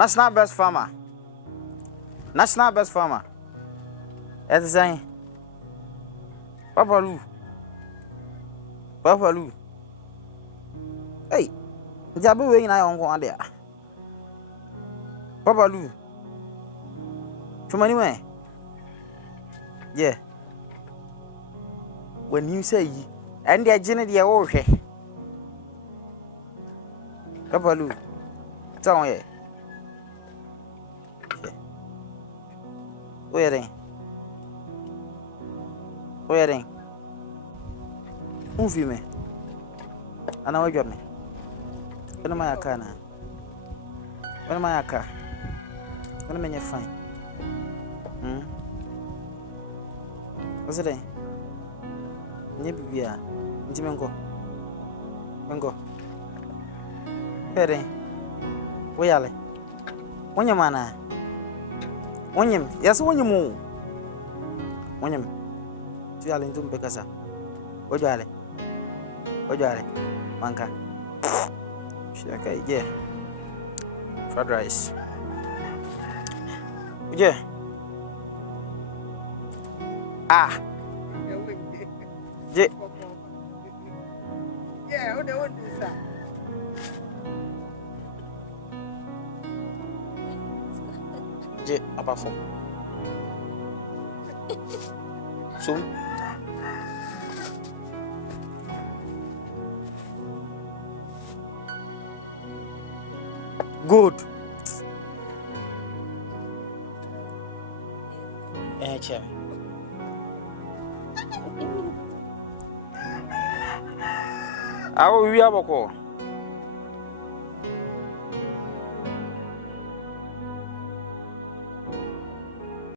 National best farmer. National best farmer. Ẹ ti sẹ́yìn. Papa Lou. Papa Lou. Hey. Jabu we na yon ko ade. Papa Lou. Chumani we. Yeah. When you say and the agenda the o hwe. Papa Lou. Tell me. Where movie me. And I job me. When am I a car now? When am I a car? When am I fine? What's it? Nibia. Intimengo. Mengo. Here. Where are they? When your man? Wonyem, yes, wonyem. Wonyem. Tu allez tout mpeka ça. Ojale. Manka. Shaka ije. Fried rice. Ije. Ah. Je. Yeah, what they want to say. Je, apa fond. Soon. Good. Chair. Awo wi aboko.